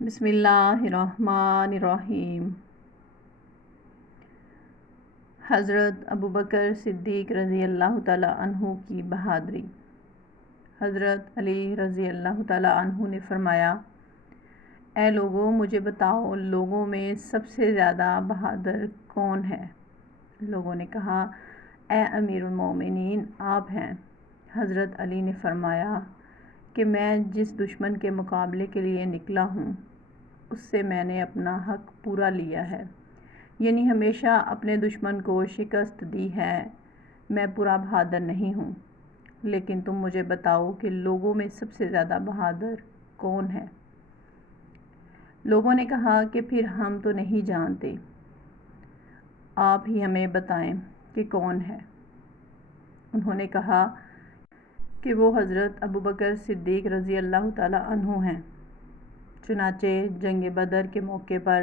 بسم اللہ الرحمن الرحیم۔ حضرت ابوبکر صدیق رضی اللہ تعالیٰ عنہ کی بہادری۔ حضرت علی رضی اللہ تعالیٰ عنہ نے فرمایا، اے لوگوں، مجھے بتاؤ لوگوں میں سب سے زیادہ بہادر کون ہے؟ لوگوں نے کہا، اے امیر المومنین، آپ ہیں۔ حضرت علی نے فرمایا کہ میں جس دشمن کے مقابلے کے لیے نکلا ہوں اس سے میں نے اپنا حق پورا لیا ہے، یعنی ہمیشہ اپنے دشمن کو شکست دی ہے۔ میں پورا بہادر نہیں ہوں، لیکن تم مجھے بتاؤ کہ لوگوں میں سب سے زیادہ بہادر کون ہے؟ لوگوں نے کہا کہ پھر ہم تو نہیں جانتے، آپ ہی ہمیں بتائیں کہ کون ہے۔ انہوں نے کہا کہ وہ حضرت ابوبکر صدیق رضی اللہ تعالیٰ عنہ ہیں۔ چنانچہ جنگ بدر کے موقع پر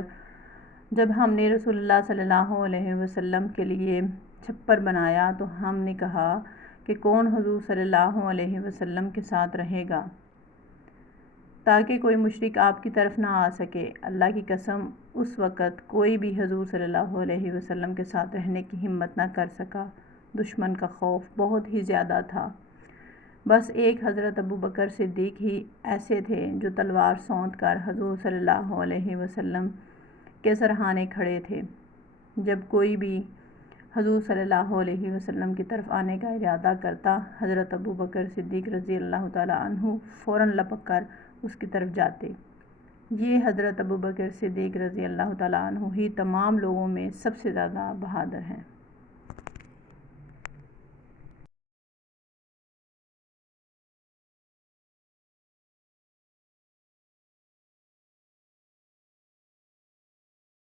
جب ہم نے رسول اللہ صلی اللہ علیہ وسلم کے لیے چھپر بنایا تو ہم نے کہا کہ کون حضور صلی اللہ علیہ وسلم کے ساتھ رہے گا تاکہ کوئی مشرک آپ کی طرف نہ آ سکے۔ اللہ کی قسم، اس وقت کوئی بھی حضور صلی اللہ علیہ وسلم کے ساتھ رہنے کی ہمت نہ کر سکا۔ دشمن کا خوف بہت ہی زیادہ تھا۔ بس ایک حضرت ابوبکر صدیق ہی ایسے تھے جو تلوار سونت کر حضور صلی اللہ علیہ وسلم کے سرہانے کھڑے تھے۔ جب کوئی بھی حضور صلی اللہ علیہ وسلم کی طرف آنے کا ارادہ کرتا، حضرت ابوبکر صدیق رضی اللہ تعالیٰ عنہ فوراً لپک کر اس کی طرف جاتے۔ یہ حضرت ابوبکر صدیق رضی اللہ تعالیٰ عنہ ہی تمام لوگوں میں سب سے زیادہ بہادر ہیں۔